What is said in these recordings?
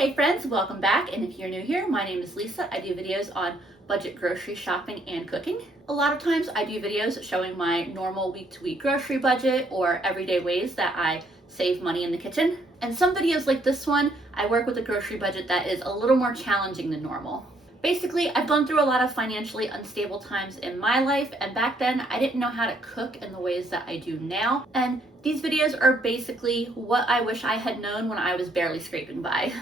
Hey friends, welcome back, and if you're new here, my name is Lisa. I do videos on budget grocery shopping and cooking. A lot of times I do videos showing my normal week-to-week grocery budget or everyday ways that I save money in the kitchen. And some videos like this one, I work with a grocery budget that is a little more challenging than normal. Basically, I've gone through a lot of financially unstable times in my life, and back then I didn't know how to cook in the ways that I do now. And these videos are basically what I wish I had known when I was barely scraping by.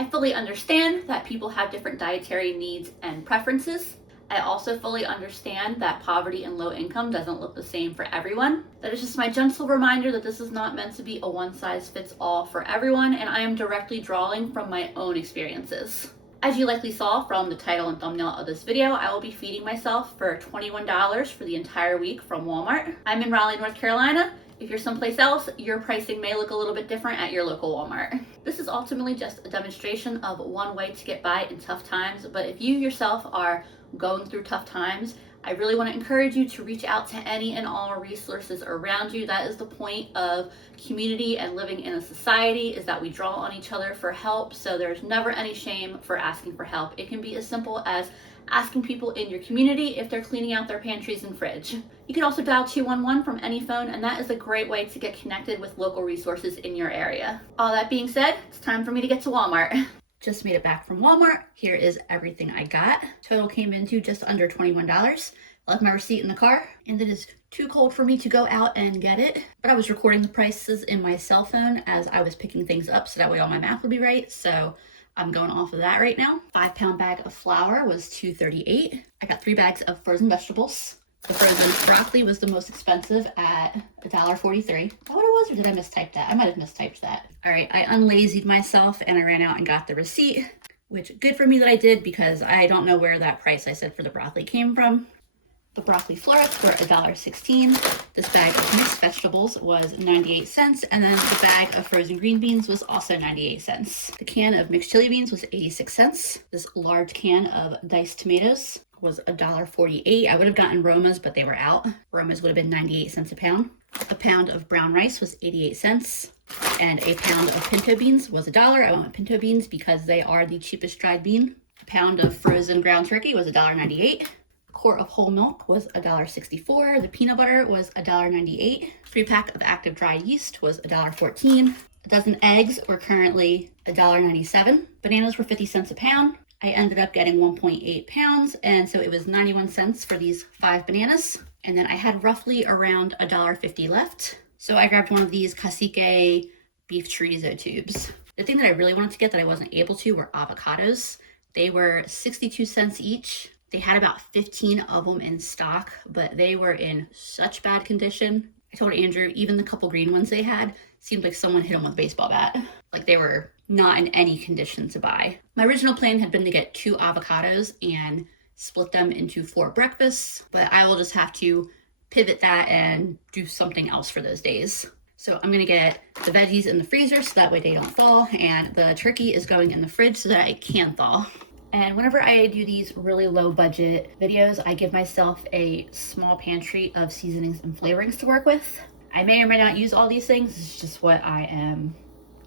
I fully understand that people have different dietary needs and preferences. I also fully understand that poverty and low income doesn't look the same for everyone. That is just my gentle reminder that this is not meant to be a one-size-fits-all for everyone, and I am directly drawing from my own experiences. As you likely saw from the title and thumbnail of this video, I will be feeding myself for $21 for the entire week from Walmart. I'm in Raleigh, North Carolina. If you're someplace else, your pricing may look a little bit different at your local Walmart. This is ultimately just a demonstration of one way to get by in tough times, but if you yourself are going through tough times, I really want to encourage you to reach out to any and all resources around you. That is the point of community and living in a society, is that we draw on each other for help. So there's never any shame for asking for help. It can be as simple as asking people in your community if they're cleaning out their pantries and fridge. You can also dial 211 from any phone, and that is a great way to get connected with local resources in your area. All that being said, it's time for me to get to Walmart. Just made it back from Walmart. Here is everything I got. Total came into just under $21. I left my receipt in the car, and it is too cold for me to go out and get it. But I was recording the prices in my cell phone as I was picking things up, so that way all my math would be right. So I'm going off of that right now. 5-pound bag of flour was $2.38. I got 3 bags of frozen vegetables. The frozen broccoli was the most expensive at $1.43. Is that what it was, or did I mistype that? I might have mistyped that. All right, I unlazied myself and I ran out and got the receipt, which good for me that I did, because I don't know where that price I said for the broccoli came from. The broccoli florets were $1.16. This bag of mixed vegetables was 98 cents, and then the bag of frozen green beans was also 98 cents. The can of mixed chili beans was 86 cents. This large can of diced tomatoes was $1.48. I would have gotten Aromas, but they were out. Aromas would have been 98 cents a pound. A pound of brown rice was 88 cents. And a pound of pinto beans was $1. I went with pinto beans because they are the cheapest dried bean. A pound of frozen ground turkey was $1.98. A quart of whole milk was $1.64. The peanut butter was $1.98. 3-pack of active dried yeast was $1.14. A dozen eggs were currently $1.97. Bananas were 50 cents a pound. I ended up getting 1.8 pounds, and so it was 91 cents for these 5 bananas. And then I had roughly around $1.50 left. So I grabbed one of these cacique beef chorizo tubes. The thing that I really wanted to get that I wasn't able to were avocados. They were 62 cents each. They had about 15 of them in stock, but they were in such bad condition. I told Andrew, even the couple green ones they had seemed like someone hit them with a baseball bat. Like they were not in any condition to buy. My original plan had been to get 2 avocados and split them into 4 breakfasts, but I will just have to pivot that and do something else for those days. So I'm gonna get the veggies in the freezer so that way they don't thaw, and the turkey is going in the fridge so that it can thaw. And whenever I do these really low budget videos, I give myself a small pantry of seasonings and flavorings to work with. I may or may not use all these things. It's just what I am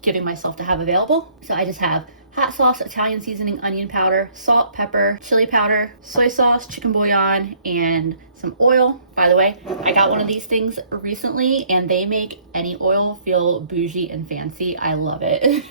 giving myself to have available. So I just have hot sauce, Italian seasoning, onion powder, salt, pepper, chili powder, soy sauce, chicken bouillon, and some oil. By the way, I got one of these things recently and they make any oil feel bougie and fancy. I love it.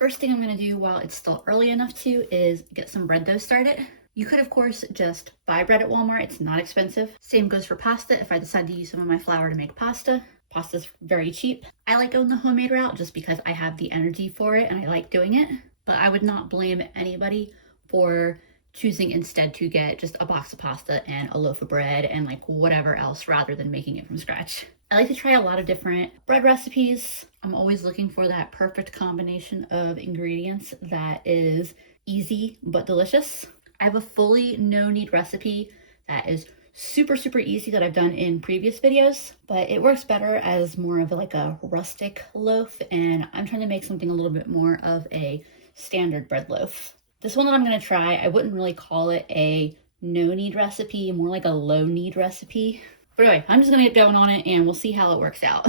First thing I'm gonna do while it's still early enough to is get some bread dough started. You could, of course, just buy bread at Walmart. It's not expensive. Same goes for pasta if I decide to use some of my flour to make pasta. Pasta's very cheap. I like going the homemade route just because I have the energy for it and I like doing it. But I would not blame anybody for choosing instead to get just a box of pasta and a loaf of bread and like whatever else rather than making it from scratch. I like to try a lot of different bread recipes. I'm always looking for that perfect combination of ingredients that is easy but delicious. I have a fully no-knead recipe that is super easy that I've done in previous videos, but it works better as more of like a rustic loaf, and I'm trying to make something a little bit more of a standard bread loaf. This one that I'm going to try, I wouldn't really call it a no-knead recipe, more like a low-knead recipe. But anyway, I'm just going to get going on it and we'll see how it works out.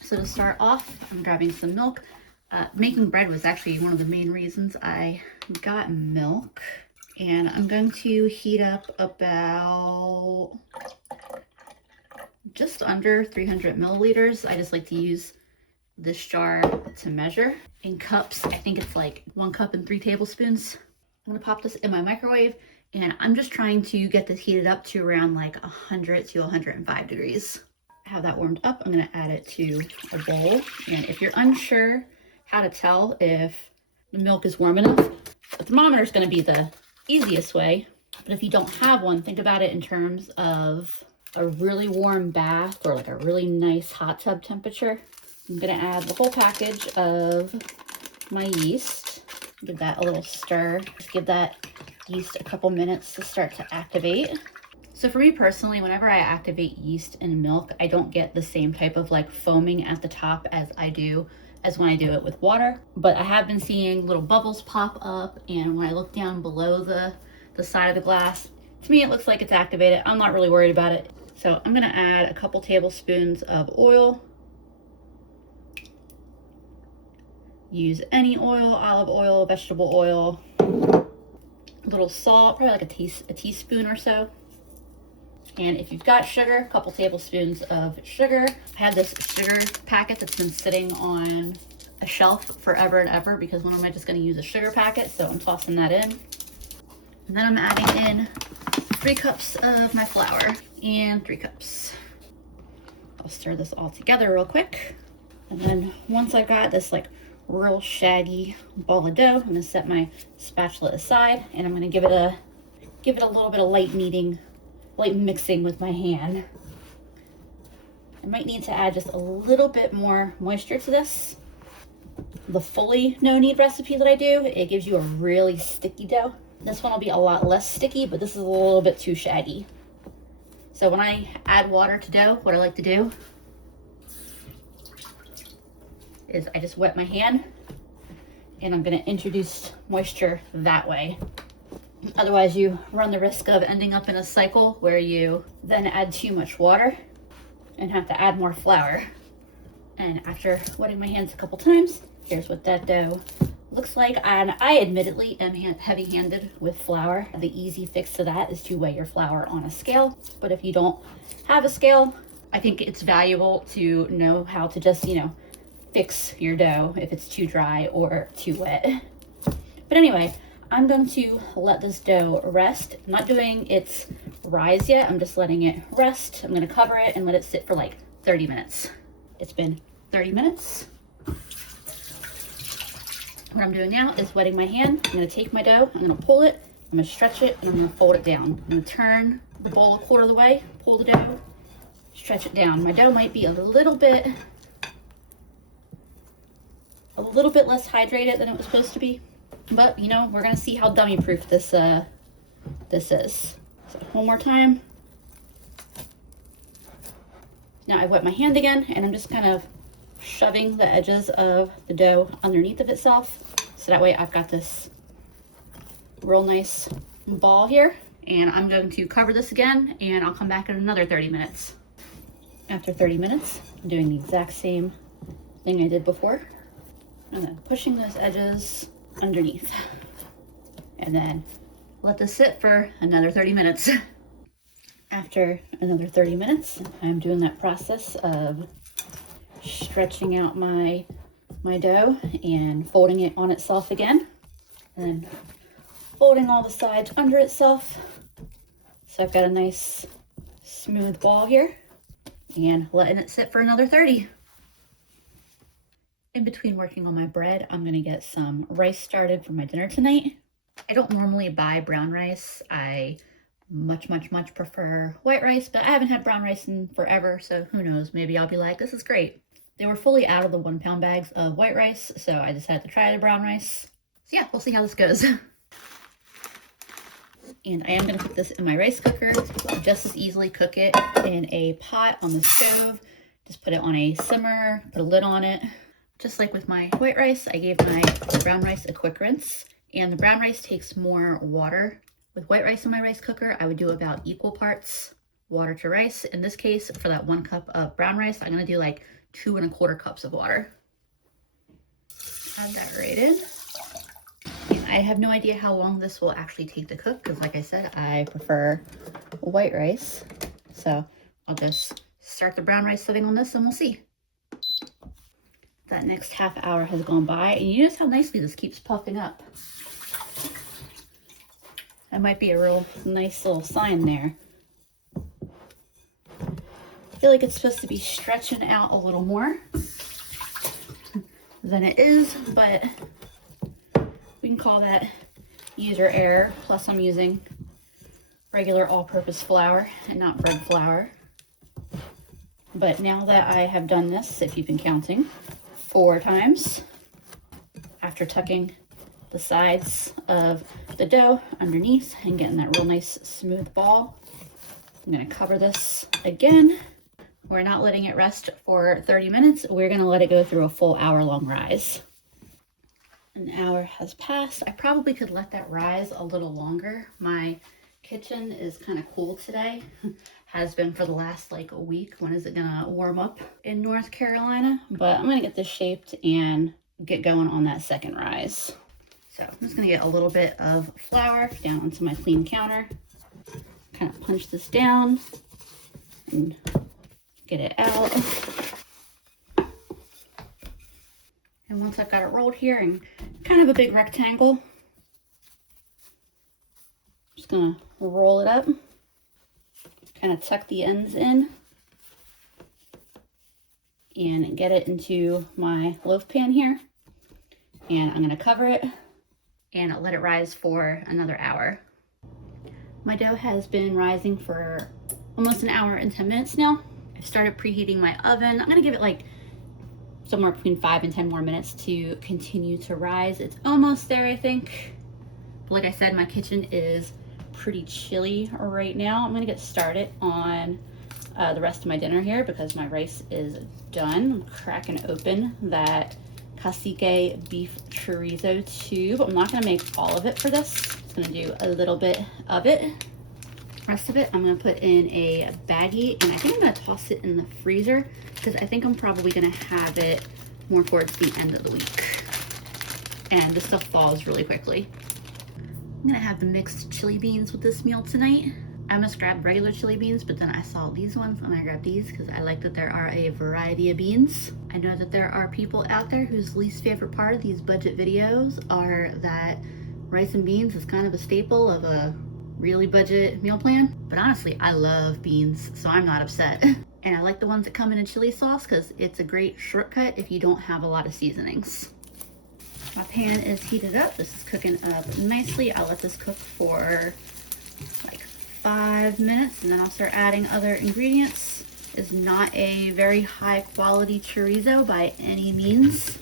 So to start off, I'm grabbing some milk. Making bread was actually one of the main reasons I got milk. And I'm going to heat up about just under 300 milliliters. I just like to use this jar to measure. In cups, I think it's like 1 cup and 3 tablespoons. I'm gonna pop this in my microwave, and I'm just trying to get this heated up to around like 100 to 105 degrees. I have that warmed up. I'm gonna add it to a bowl. And if you're unsure how to tell if the milk is warm enough, the thermometer is gonna be the easiest way. But if you don't have one, think about it in terms of a really warm bath or like a really nice hot tub temperature. I'm gonna add the whole package of my yeast. Give that a little stir. Just give that yeast a couple minutes to start to activate. So for me personally, whenever I activate yeast in milk, I don't get the same type of like foaming at the top as when I do it with water. But I have been seeing little bubbles pop up, and when I look down below the side of the glass, to me it looks like it's activated. I'm not really worried about it. So I'm gonna add a couple tablespoons of oil. Use any oil, olive oil, vegetable oil, a little salt, probably like a teaspoon or so. And if you've got sugar, a couple tablespoons of sugar. I have this sugar packet that's been sitting on a shelf forever and ever because when am I just gonna use a sugar packet? So I'm tossing that in. And then I'm adding in 3 cups of my flour and 3 cups. I'll stir this all together real quick. And then once I've got this like real shaggy ball of dough, I'm gonna set my spatula aside, and I'm gonna give it a little bit of light mixing with my hand. I might need to add just a little bit more moisture to this. The fully no knead recipe that I do, it gives you a really sticky dough. This one will be a lot less sticky, but this is a little bit too shaggy. So when I add water to dough, what I like to do is I just wet my hand, and I'm going to introduce moisture that way. Otherwise, you run the risk of ending up in a cycle where you then add too much water and have to add more flour. And after wetting my hands a couple times, here's what that dough looks like. And I admittedly am heavy-handed with flour. The easy fix to that is to weigh your flour on a scale. But if you don't have a scale, I think it's valuable to know how to just, fix your dough if it's too dry or too wet. But anyway, I'm going to let this dough rest. I'm not doing its rise yet. I'm just letting it rest. I'm going to cover it and let it sit for like 30 minutes. It's been 30 minutes. What I'm doing now is wetting my hand. I'm going to take my dough, I'm going to pull it, I'm going to stretch it, and I'm going to fold it down. I'm going to turn the bowl a quarter of the way, pull the dough, stretch it down. My dough might be a little bit less hydrated than it was supposed to be, but we're gonna see how dummy proof this is. So one more time. Now I wet my hand again, and I'm just kind of shoving the edges of the dough underneath of itself, so that way I've got this real nice ball here. And I'm going to cover this again, and I'll come back in another 30 minutes. After 30 minutes, I'm doing the exact same thing I did before. And then pushing those edges underneath. And then let this sit for another 30 minutes. After another 30 minutes, I'm doing that process of stretching out my dough and folding it on itself again. And folding all the sides under itself. So I've got a nice smooth ball here. And letting it sit for another 30. In between working on my bread, I'm gonna get some rice started for my dinner tonight. I don't normally buy brown rice. I much prefer white rice, but I haven't had brown rice in forever, so who knows, maybe I'll be like, this is great. They were fully out of the 1 pound bags of white rice, so I decided to try the brown rice. So yeah, we'll see how this goes. And I am gonna cook this in my rice cooker. I'll just as easily cook it in a pot on the stove. Just put it on a simmer, put a lid on it. Just like with my white rice, I gave my brown rice a quick rinse, and the brown rice takes more water. With white rice in my rice cooker, I would do about equal parts water to rice. In this case, for that 1 cup of brown rice, I'm gonna do like 2 1/4 cups of water. Add that right in. And I have no idea how long this will actually take to cook because, like I said, I prefer white rice. So I'll just start the brown rice setting on this and we'll see. That next half hour has gone by, and you notice how nicely this keeps puffing up. That might be a real nice little sign there. I feel like it's supposed to be stretching out a little more than it is, but we can call that user error. Plus I'm using regular all-purpose flour and not bread flour. But now that I have done this, if you've been counting, 4 times, after tucking the sides of the dough underneath and getting that real nice smooth ball, I'm gonna cover this again. We're not letting it rest for 30 minutes. We're gonna let it go through a full hour-long rise. An hour has passed. I probably could let that rise a little longer. My kitchen is kind of cool today. Has been for the last like a week. When is it gonna warm up in North Carolina? But I'm gonna get this shaped and get going on that second rise. So I'm just gonna get a little bit of flour down onto my clean counter. Kind of punch this down and get it out. And once I've got it rolled here in kind of a big rectangle, I'm just gonna roll it up. Kind of tuck the ends in and get it into my loaf pan here. And I'm gonna cover it and let it rise for another hour. My dough has been rising for almost an hour and 10 minutes now. I've started preheating my oven. I'm gonna give it like somewhere between 5 and 10 more minutes to continue to rise. It's almost there, I think. But like I said, my kitchen is pretty chilly right now. I'm gonna get started on the rest of my dinner here because my rice is done. I'm cracking open that cacique beef chorizo tube. I'm not gonna make all of it for this. I'm gonna do a little bit of it. The rest of it I'm gonna put in a baggie, and I think I'm gonna toss it in the freezer because I think I'm probably gonna have it more towards the end of the week. And this stuff thaws really quickly. I'm gonna have the mixed chili beans with this meal tonight. I almost grabbed regular chili beans, but then I saw these ones and I grabbed these because I like that there are a variety of beans. I know that there are people out there whose least favorite part of these budget videos are that rice and beans is kind of a staple of a really budget meal plan. But honestly, I love beans, so I'm not upset. And I like the ones that come in a chili sauce because it's a great shortcut if you don't have a lot of seasonings. My pan is heated up. This is cooking up nicely. I'll let this cook for like 5 minutes and then I'll start adding other ingredients. It's not a very high quality chorizo by any means.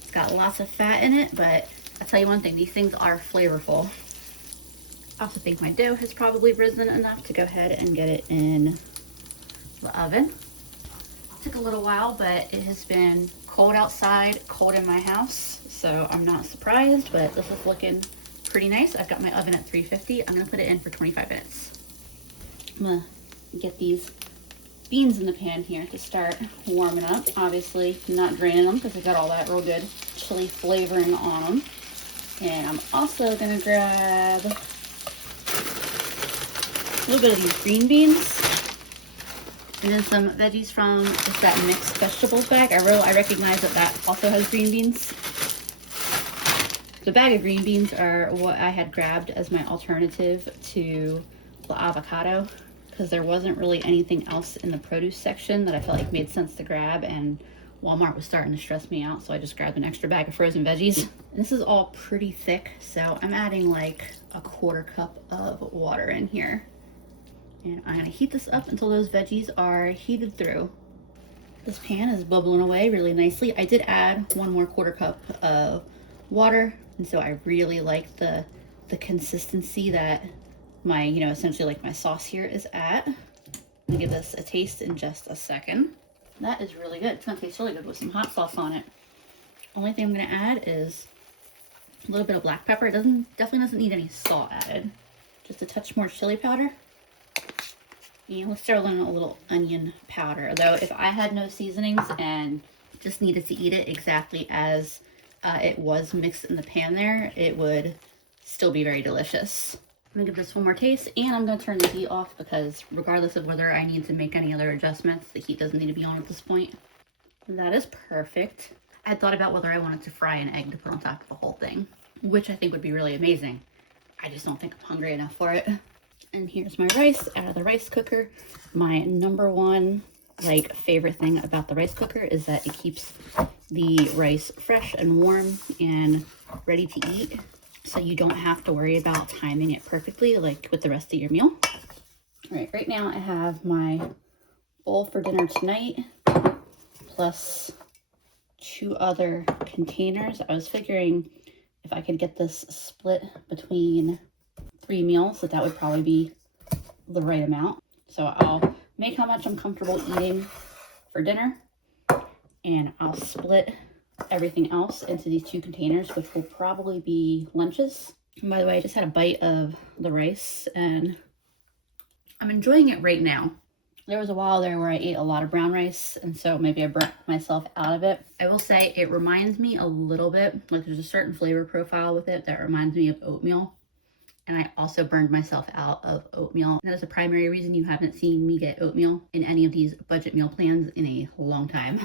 It's got lots of fat in it, but I'll tell you one thing, these things are flavorful. I also think my dough has probably risen enough to go ahead and get it in the oven. It took a little while, but it has been cold outside, cold in my house, so I'm not surprised, but this is looking pretty nice. I've got my oven at 350. I'm gonna put it in for 25 minutes. I'm gonna get these beans in the pan here to start warming up. Obviously not draining them because I got all that real good chili flavoring on them. And I'm also gonna grab a little bit of these green beans and then some veggies from just that mixed vegetables bag. I recognize that that also has green beans. The bag of green beans are what I had grabbed as my alternative to the avocado because there wasn't really anything else in the produce section that I felt like made sense to grab, and Walmart was starting to stress me out, so I just grabbed an extra bag of frozen veggies. And this is all pretty thick, so I'm adding like a 1/4 cup of water in here. And I'm gonna heat this up until those veggies are heated through. This pan is bubbling away really nicely. I did add 1 more 1/4 cup of water, and so I really like the consistency that my, essentially like my sauce here is at. I'm gonna give this a taste in just a second. That is really good. It's gonna taste really good with some hot sauce on it. Only thing I'm gonna add is a little bit of black pepper. It definitely doesn't need any salt added. Just a touch more chili powder. And let's throw in a little onion powder. Though if I had no seasonings and just needed to eat it exactly as it was mixed in the pan there, it would still be very delicious. I'm gonna give this one more taste, and I'm gonna turn the heat off because regardless of whether I need to make any other adjustments, the heat doesn't need to be on at this point. That is perfect. I had thought about whether I wanted to fry an egg to put on top of the whole thing, which I think would be really amazing. I just don't think I'm hungry enough for it. And here's my rice out of the rice cooker. My number one favorite thing about the rice cooker is that it keeps the rice fresh and warm and ready to eat, so you don't have to worry about timing it perfectly like with the rest of your meal. All right now I have my bowl for dinner tonight plus 2 other containers. I was figuring if I could get this split between 3 meals, that would probably be the right amount. So I'll make how much I'm comfortable eating for dinner, and I'll split everything else into these 2 containers, which will probably be lunches. And by the way, I just had a bite of the rice and I'm enjoying it right now. There was a while there where I ate a lot of brown rice, and so maybe I burnt myself out of it. I will say it reminds me a little bit, like there's a certain flavor profile with it that reminds me of oatmeal. And I also burned myself out of oatmeal. That is the primary reason you haven't seen me get oatmeal in any of these budget meal plans in a long time.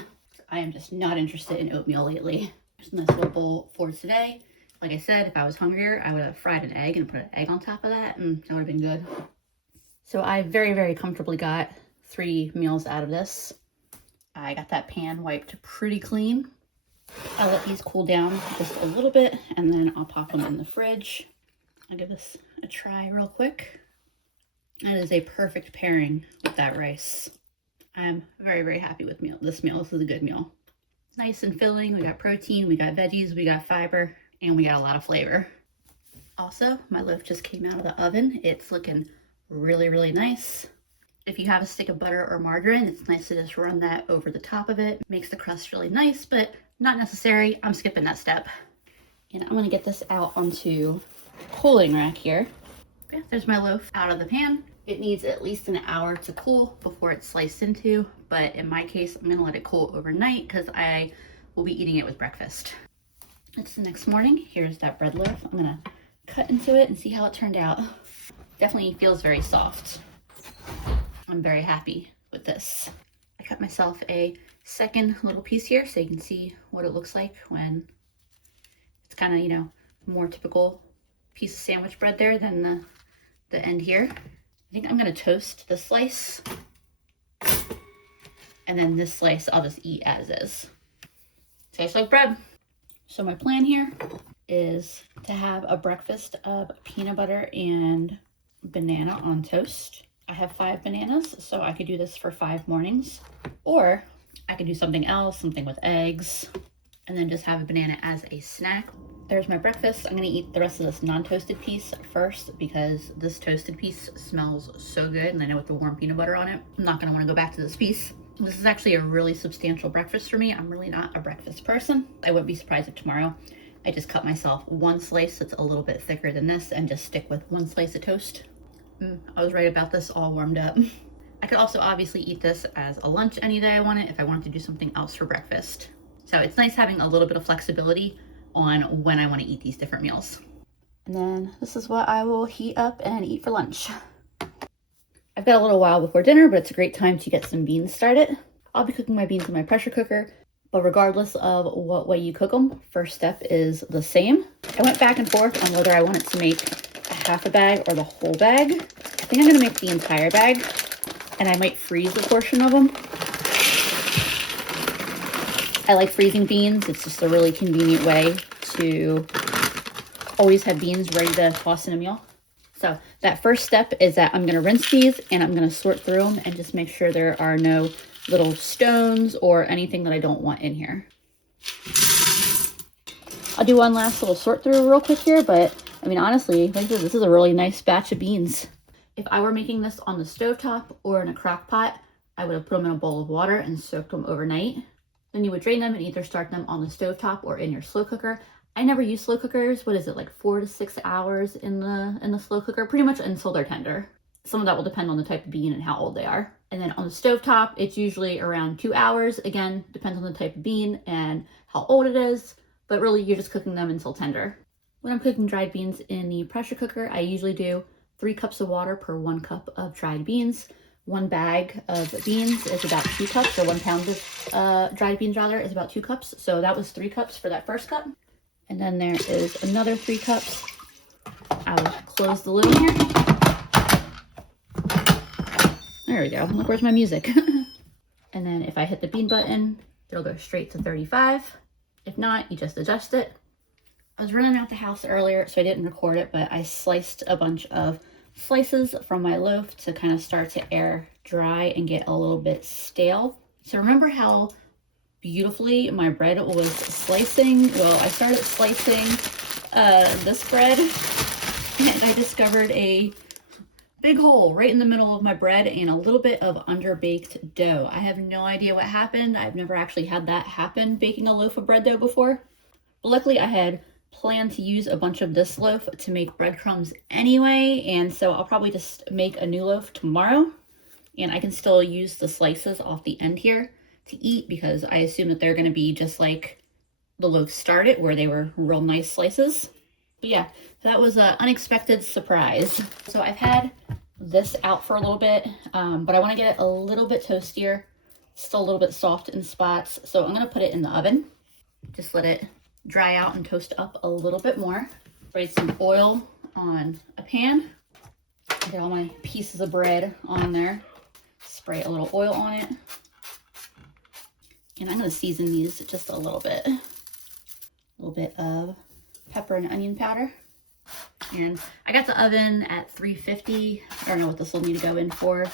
I am just not interested in oatmeal lately. Just a nice little bowl for today. Like I said, if I was hungrier, I would have fried an egg and put an egg on top of that, and that would have been good. So I very, very comfortably got 3 meals out of this. I got that pan wiped pretty clean. I'll let these cool down just a little bit, and then I'll pop them in the fridge. I'll give this a try real quick. That is a perfect pairing with that rice. I'm very, very happy with this meal. This is a good meal. It's nice and filling. We got protein, we got veggies, we got fiber, and we got a lot of flavor. Also, my loaf just came out of the oven. It's looking really, really nice. If you have a stick of butter or margarine, it's nice to just run that over the top of it. Makes the crust really nice, but not necessary. I'm skipping that step. And I'm gonna get this out onto cooling rack here. Yeah, there's my loaf out of the pan. It needs at least an hour to cool before it's sliced into, but in my case, I'm gonna let it cool overnight because I will be eating it with breakfast. It's the next morning. Here's that bread loaf. I'm gonna cut into it and see how it turned out. Definitely feels very soft. I'm very happy with this. I cut myself a second little piece here so you can see what it looks like when it's kind of, you know, more typical piece of sandwich bread there than the end here. I think I'm gonna toast the slice, and then this slice I'll just eat as is. Tastes like bread. So my plan here is to have a breakfast of peanut butter and banana on toast. I have 5 bananas, so I could do this for 5 mornings, or I could do something else, something with eggs, and then just have a banana as a snack. There's my breakfast. I'm gonna eat the rest of this non-toasted piece first because this toasted piece smells so good, and I know with the warm peanut butter on it, I'm not gonna wanna go back to this piece. This is actually a really substantial breakfast for me. I'm really not a breakfast person. I wouldn't be surprised if tomorrow I just cut myself 1 slice that's a little bit thicker than this and just stick with 1 slice of toast. I was right about this, all warmed up. I could also obviously eat this as a lunch any day I wanted if I wanted to do something else for breakfast. So it's nice having a little bit of flexibility on when I want to eat these different meals. And then this is what I will heat up and eat for lunch. I've got a little while before dinner, but it's a great time to get some beans started. I'll be cooking my beans in my pressure cooker, but regardless of what way you cook them, first step is the same. I went back and forth on whether I wanted to make a half a bag or the whole bag. I think I'm gonna make the entire bag, and I might freeze a portion of them. I like freezing beans. It's just a really convenient way to always have beans ready to toss in a meal. So that first step is that I'm gonna rinse these and I'm gonna sort through them and just make sure there are no little stones or anything that I don't want in here. I'll do one last little sort through real quick here, but I mean, honestly, like this is a really nice batch of beans. If I were making this on the stovetop or in a crock pot, I would have put them in a bowl of water and soaked them overnight. Then you would drain them and either start them on the stovetop or in your slow cooker. I never use slow cookers. What is it, like 4 to 6 hours in the slow cooker? Pretty much until they're tender. Some of that will depend on the type of bean and how old they are. And then on the stovetop, it's usually around 2 hours. Again, depends on the type of bean and how old it is. but really you're just cooking them until tender. When I'm cooking dried beans in the pressure cooker, I usually do 3 cups of water per 1 cup of dried beans. 1 bag of beans is about 2 cups, or 1 pound of dried beans rather is about 2 cups. So that was 3 cups for that first cup. And then there is another 3 cups. I will close the lid here. There we go. Look, where's my music? And then if I hit the bean button, it'll go straight to 35. If not, you just adjust it. I was running out the house earlier, so I didn't record it, but I sliced a bunch of slices from my loaf to kind of start to air dry and get a little bit stale. So remember how beautifully my bread was slicing? Well, I started slicing this bread and I discovered a big hole right in the middle of my bread and a little bit of underbaked dough. I have no idea what happened. I've never actually had that happen baking a loaf of bread dough before. But luckily I had planned to use a bunch of this loaf to make breadcrumbs anyway, and so I'll probably just make a new loaf tomorrow, and I can still use the slices off the end here to eat because I assume that they're going to be just like the loaf started, where they were real nice slices. But yeah, that was an unexpected surprise. So I've had this out for a little bit, but I want to get it a little bit toastier, still a little bit soft in spots, so I'm going to put it in the oven. Just let it dry out and toast up a little bit more. Spread some oil on a pan. Get all my pieces of bread on there. Spray a little oil on it. And I'm going to season these just a little bit. A little bit of pepper and onion powder. And I got the oven at 350. I don't know what this will need to go in for.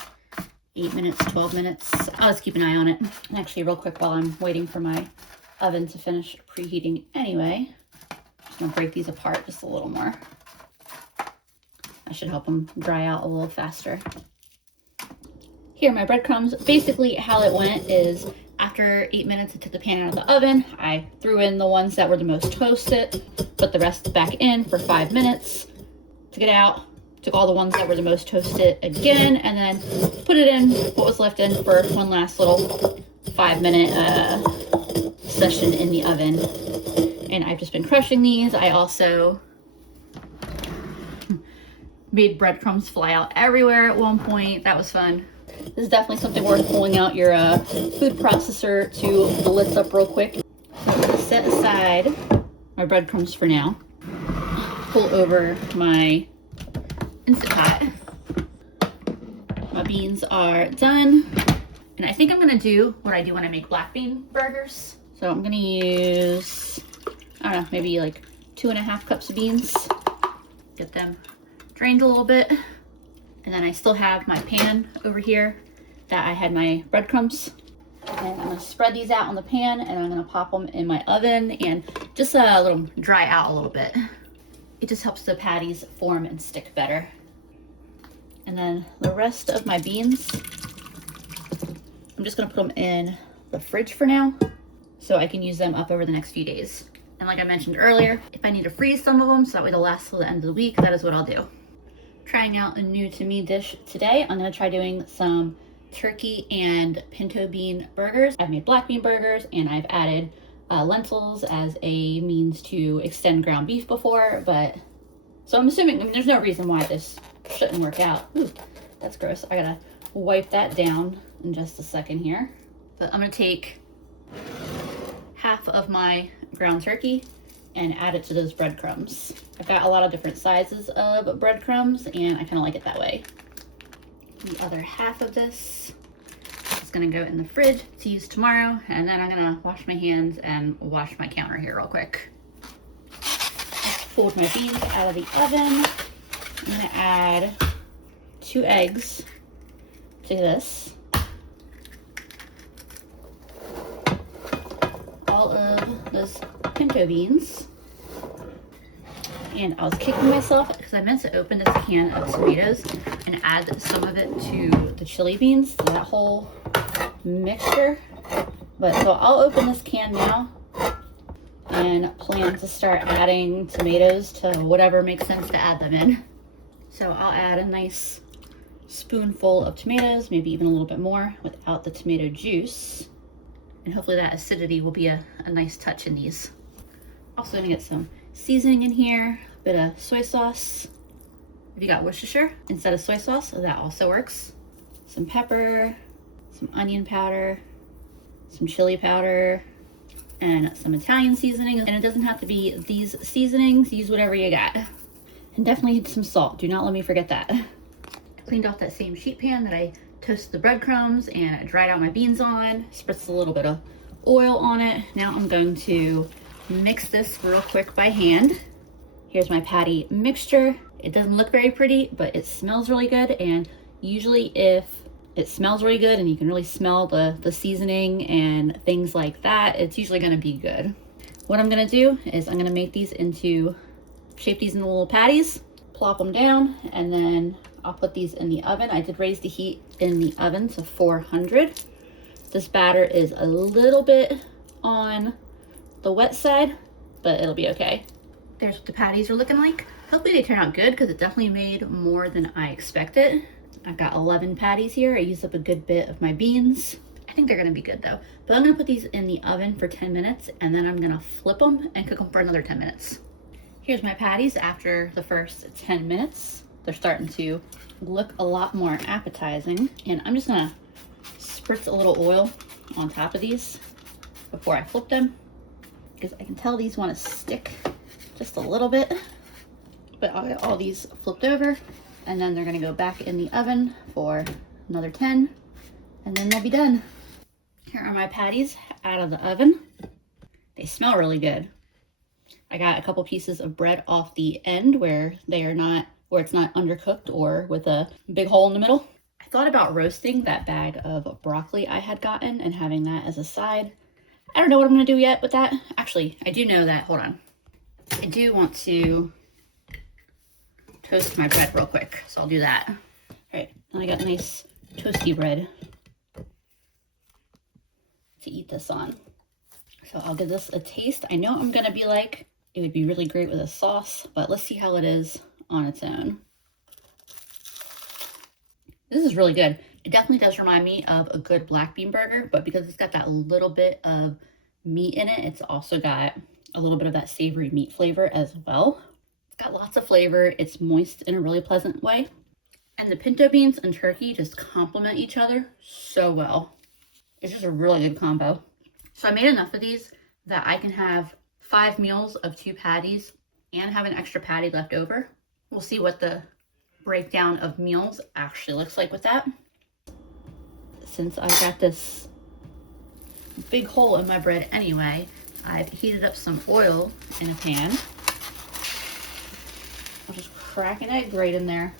8 minutes, 12 minutes. I'll just keep an eye on it. And actually, real quick, while I'm waiting for my oven to finish preheating anyway, I'm just gonna break these apart just a little more. That should help them dry out a little faster. Here are my breadcrumbs. Basically how it went is after 8 minutes I took the pan out of the oven, I threw in the ones that were the most toasted, put the rest back in for 5 minutes, took it out, took all the ones that were the most toasted again, and then put it in, what was left in, for one last little 5-minute session in the oven. And I've just been crushing these. I also made breadcrumbs fly out everywhere at one point. That was fun. This is definitely something worth pulling out your food processor to blitz up real quick. So I'm gonna set aside my breadcrumbs for now. Pull over my Instant Pot. My beans are done. And I think I'm gonna do what I do when I make black bean burgers. So I'm gonna use, I don't know, maybe like 2.5 cups of beans. Get them drained a little bit. And then I still have my pan over here that I had my breadcrumbs. And I'm gonna spread these out on the pan and I'm gonna pop them in my oven and just let them dry out a little bit. It just helps the patties form and stick better. And then the rest of my beans, I'm just gonna put them in the fridge for now, so I can use them up over the next few days. And like I mentioned earlier, if I need to freeze some of them so that way they'll last till the end of the week, that is what I'll do. Trying out a new to me dish today. I'm gonna try doing some turkey and pinto bean burgers. I've made black bean burgers and I've added lentils as a means to extend ground beef before, but so I'm assuming, I mean, there's no reason why this shouldn't work out. Ooh, that's gross. I gotta wipe that down in just a second here. But I'm gonna take half of my ground turkey and add it to those breadcrumbs. I've got a lot of different sizes of breadcrumbs and I kind of like it that way. The other half of this is gonna go in the fridge to use tomorrow, and then I'm gonna wash my hands and wash my counter here real quick. I've pulled my beans out of the oven. I'm gonna add 2 eggs to this. All of those pinto beans. And I was kicking myself because I meant to open this can of tomatoes and add some of it to the chili beans, to that whole mixture. But so I'll open this can now and plan to start adding tomatoes to whatever makes sense to add them in. So I'll add a nice spoonful of tomatoes, maybe even a little bit more without the tomato juice. And hopefully that acidity will be a nice touch in these. Also gonna get some seasoning in here, a bit of soy sauce. If you got Worcestershire instead of soy sauce, that also works. Some pepper, some onion powder, some chili powder, and some Italian seasoning. And it doesn't have to be these seasonings, use whatever you got. And definitely some salt, do not let me forget that. Cleaned off that same sheet pan that I toasted the breadcrumbs and dried out my beans on, spritzed a little bit of oil on it. Now I'm going to mix this real quick by hand. Here's my patty mixture. It doesn't look very pretty, but it smells really good. And usually if it smells really good and you can really smell the seasoning and things like that, it's usually gonna be good. What I'm gonna do is I'm gonna make these shape these into little patties, plop them down, and then I'll put these in the oven. I did raise the heat in the oven to 400. This batter is a little bit on the wet side, but it'll be okay. There's what the patties are looking like. Hopefully they turn out good because it definitely made more than I expected. I've got 11 patties here. I used up a good bit of my beans. I think they're gonna be good though. But I'm gonna put these in the oven for 10 minutes and then I'm gonna flip them and cook them for another 10 minutes. Here's my patties after the first 10 minutes. They're starting to look a lot more appetizing. And I'm just gonna spritz a little oil on top of these before I flip them, because I can tell these want to stick just a little bit. But I'll get all these flipped over and then they're gonna go back in the oven for another 10 and then they'll be done. Here are my patties out of the oven. They smell really good. I got a couple pieces of bread off the end where it's not undercooked or with a big hole in the middle. I thought about roasting that bag of broccoli I had gotten and having that as a side. I don't know what I'm gonna do yet with that. Actually, I do know that, hold on. I do want to toast my bread real quick, so I'll do that. All right, now I got nice toasty bread to eat this on. So I'll give this a taste. I know I'm gonna be like, it would be really great with a sauce, but let's see how it is on its own. This is really good. It definitely does remind me of a good black bean burger, but because it's got that little bit of meat in it, it's also got a little bit of that savory meat flavor as well. It's got lots of flavor. It's moist in a really pleasant way. And the pinto beans and turkey just complement each other so well. It's just a really good combo. So I made enough of these that I can have 5 meals of 2 patties and have an extra patty left over. We'll see what the breakdown of meals actually looks like with that. Since I got this big hole in my bread anyway, I've heated up some oil in a pan. I'll just crack an egg right in there.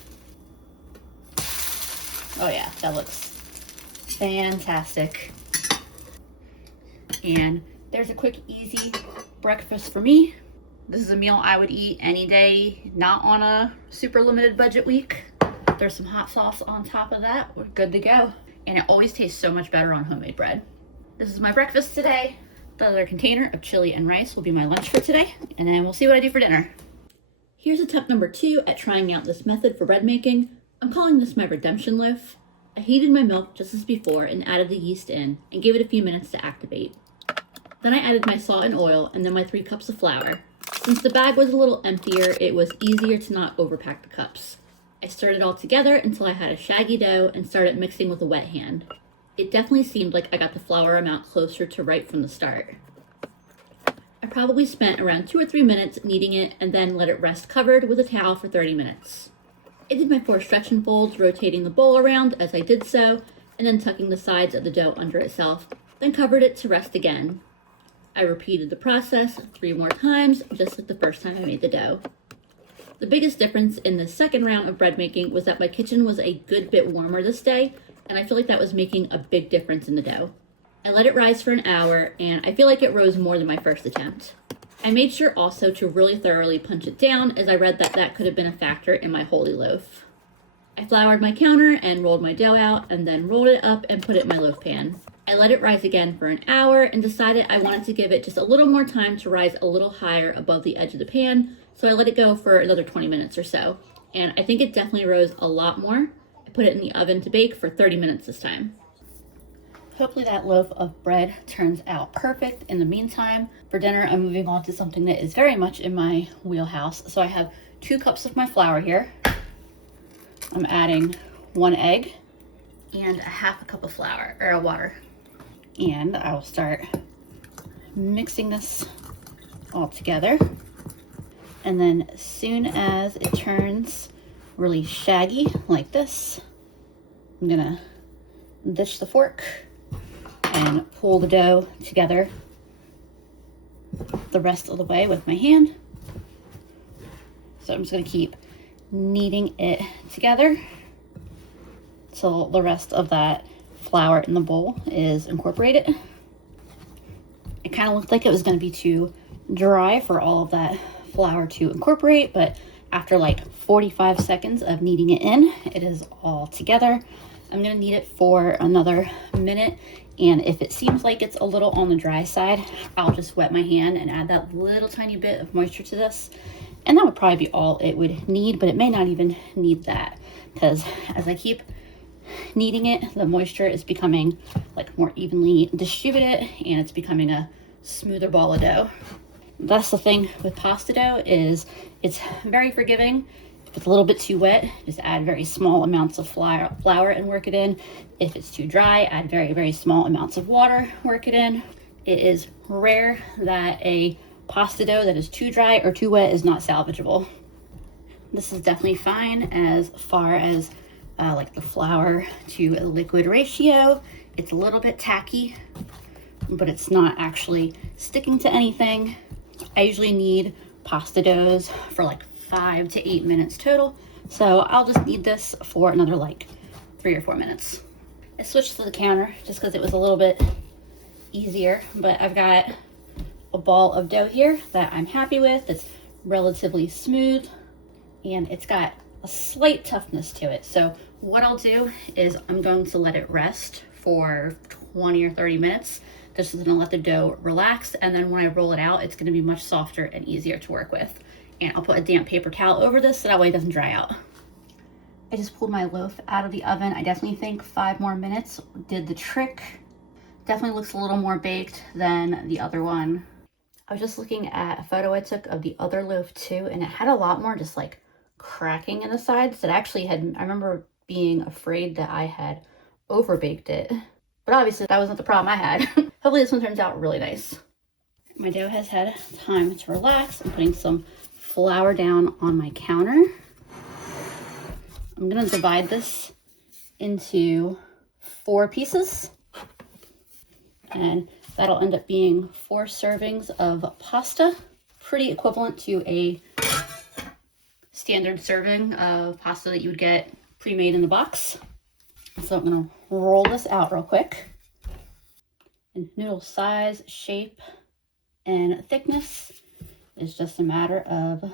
Oh yeah, that looks fantastic. And there's a quick, easy breakfast for me. This is a meal I would eat any day, not on a super limited budget week. There's some hot sauce on top of that. We're good to go. And it always tastes so much better on homemade bread. This is my breakfast today. The other container of chili and rice will be my lunch for today. And then we'll see what I do for dinner. Here's a tip number 2 at trying out this method for bread making. I'm calling this my redemption loaf. I heated my milk just as before and added the yeast in and gave it a few minutes to activate. Then I added my salt and oil and then my 3 cups of flour. Since the bag was a little emptier, it was easier to not overpack the cups. I stirred it all together until I had a shaggy dough and started mixing with a wet hand. It definitely seemed like I got the flour amount closer to right from the start. I probably spent around 2 or 3 minutes kneading it and then let it rest covered with a towel for 30 minutes. I did my 4 stretch and folds, rotating the bowl around as I did so, and then tucking the sides of the dough under itself, then covered it to rest again. I repeated the process 3 more times, just like the first time I made the dough. The biggest difference in the second round of bread making was that my kitchen was a good bit warmer this day, and I feel like that was making a big difference in the dough. I let it rise for an hour, and I feel like it rose more than my first attempt. I made sure also to really thoroughly punch it down, as I read that that could have been a factor in my holy loaf. I floured my counter and rolled my dough out, and then rolled it up and put it in my loaf pan. I let it rise again for an hour and decided I wanted to give it just a little more time to rise a little higher above the edge of the pan, so I let it go for another 20 minutes or so. And I think it definitely rose a lot more. I put it in the oven to bake for 30 minutes this time. Hopefully that loaf of bread turns out perfect. In the meantime, for dinner, I'm moving on to something that is very much in my wheelhouse. So I have 2 cups of my flour here. I'm adding 1 egg and a half a cup of flour or water. And I will start mixing this all together. And then as soon as it turns really shaggy like this, I'm gonna ditch the fork and pull the dough together the rest of the way with my hand. So I'm just gonna keep kneading it together till the rest of that flour in the bowl is incorporated. It kind of looked like it was gonna be too dry for all of that flour to incorporate, but after like 45 seconds of kneading it in, it is all together. I'm gonna knead it for another minute, and if it seems like it's a little on the dry side, I'll just wet my hand and add that little tiny bit of moisture to this, and that would probably be all it would need, but it may not even need that, because as I keep kneading it, the moisture is becoming like more evenly distributed, and it's becoming a smoother ball of dough. That's the thing with pasta dough, is it's very forgiving. If it's a little bit too wet, just add very small amounts of flour and work it in. If it's too dry, add very, very small amounts of water, work it in. It is rare that a pasta dough that is too dry or too wet is not salvageable. This is definitely fine as far as like the flour to liquid ratio. It's a little bit tacky, but it's not actually sticking to anything. I usually need pasta doughs for like 5 to 8 minutes total, so I'll just knead this for another like 3 or 4 minutes. I switched to the counter just because it was a little bit easier, but I've got a ball of dough here that I'm happy with. It's relatively smooth and it's got a slight toughness to it. So what I'll do is I'm going to let it rest for 20 or 30 minutes. This is gonna let the dough relax, and then when I roll it out, it's gonna be much softer and easier to work with. And I'll put a damp paper towel over this so that way it doesn't dry out. I just pulled my loaf out of the oven. I definitely think 5 more minutes did the trick. Definitely looks a little more baked than the other one. I was just looking at a photo I took of the other loaf too, and it had a lot more just like cracking in the sides that actually had, I remember being afraid that I had overbaked it. But obviously that wasn't the problem I had. Hopefully this one turns out really nice. My dough has had time to relax. I'm putting some flour down on my counter. I'm gonna divide this into 4 pieces, and that'll end up being 4 servings of pasta, pretty equivalent to a standard serving of pasta that you would get pre-made in the box. So I'm gonna roll this out real quick. And noodle size, shape, and thickness is just a matter of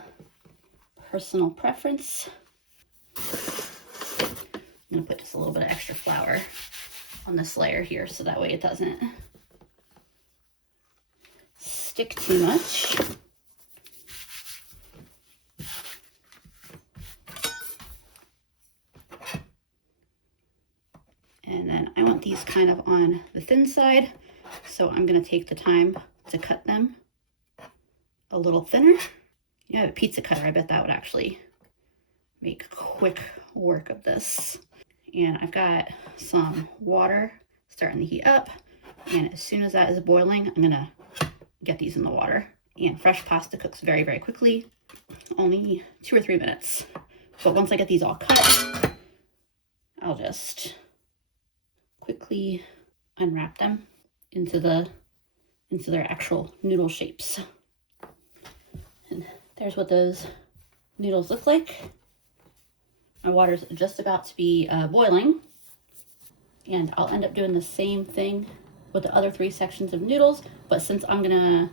personal preference. I'm gonna put just a little bit of extra flour on this layer here so that way it doesn't stick too much. And then I want these kind of on the thin side, so I'm gonna take the time to cut them a little thinner. You have a pizza cutter, I bet that would actually make quick work of this. And I've got some water starting to heat up, and as soon as that is boiling, I'm gonna get these in the water. And fresh pasta cooks very, very quickly, only 2 or 3 minutes. But once I get these all cut, I'll just quickly unwrap them into their actual noodle shapes. And there's what those noodles look like. My water's just about to be boiling, and I'll end up doing the same thing with the other 3 sections of noodles, but since I'm gonna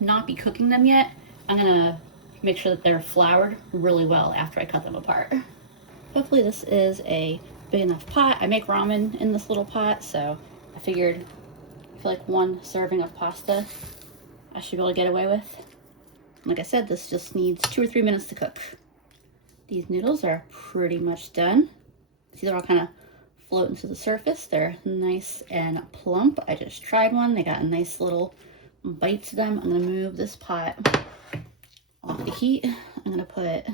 not be cooking them yet, I'm gonna make sure that they're floured really well after I cut them apart. Hopefully this is a big enough pot. I make ramen in this little pot, so I figured for like 1 serving of pasta, I should be able to get away with. Like I said, this just needs 2 or 3 minutes to cook. These noodles are pretty much done. See, they're all kind of floating to the surface. They're nice and plump. I just tried one. They got a nice little bite to them. I'm gonna move this pot off the heat. I'm gonna put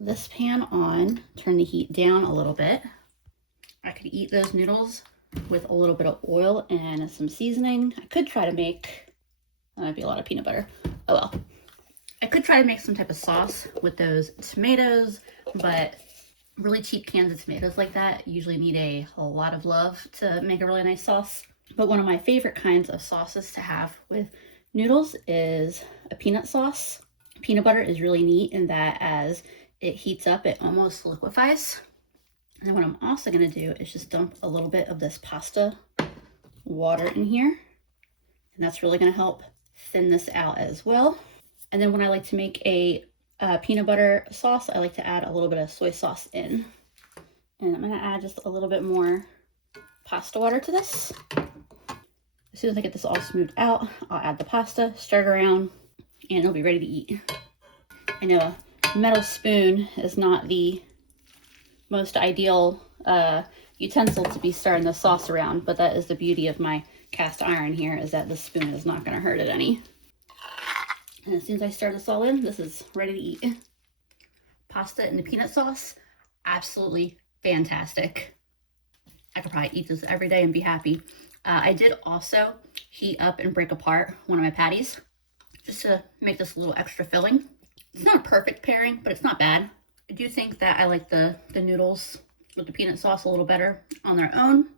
this pan on, turn the heat down a little bit. I could eat those noodles with a little bit of oil and some seasoning. I could try to make, that might be a lot of peanut butter. Oh well. I could try to make some type of sauce with those tomatoes, but really cheap cans of tomatoes like that usually need a lot of love to make a really nice sauce. But one of my favorite kinds of sauces to have with noodles is a peanut sauce. Peanut butter is really neat in that as it heats up, it almost liquefies. And then what I'm also gonna do is just dump a little bit of this pasta water in here. And that's really gonna help thin this out as well. And then when I like to make a peanut butter sauce, I like to add a little bit of soy sauce in. And I'm gonna add just a little bit more pasta water to this. As soon as I get this all smoothed out, I'll add the pasta, stir it around, and it'll be ready to eat. I know a metal spoon is not the most ideal utensil to be stirring the sauce around, but that is the beauty of my cast iron here, is that the spoon is not gonna hurt it any. And as soon as I stir this all in, this is ready to eat. Pasta in the peanut sauce, absolutely fantastic. I could probably eat this every day and be happy. I did also heat up and break apart one of my patties just to make this a little extra filling. It's not a perfect pairing, but it's not bad. I do think that I like the noodles with the peanut sauce a little better on their own.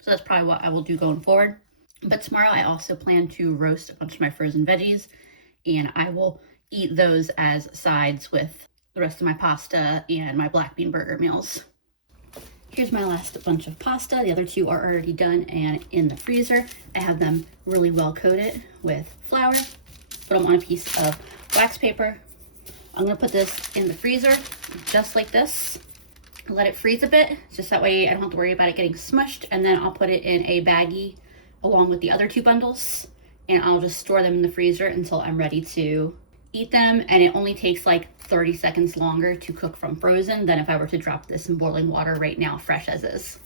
So that's probably what I will do going forward. But tomorrow I also plan to roast a bunch of my frozen veggies, and I will eat those as sides with the rest of my pasta and my black bean burger meals. Here's my last bunch of pasta. The other two are already done and in the freezer. I have them really well coated with flour. Put them on a piece of wax paper. I'm gonna put this in the freezer just like this. Let it freeze a bit, just that way I don't have to worry about it getting smushed. And then I'll put it in a baggie along with the other two bundles, and I'll just store them in the freezer until I'm ready to eat them. And it only takes like 30 seconds longer to cook from frozen than if I were to drop this in boiling water right now, fresh as is.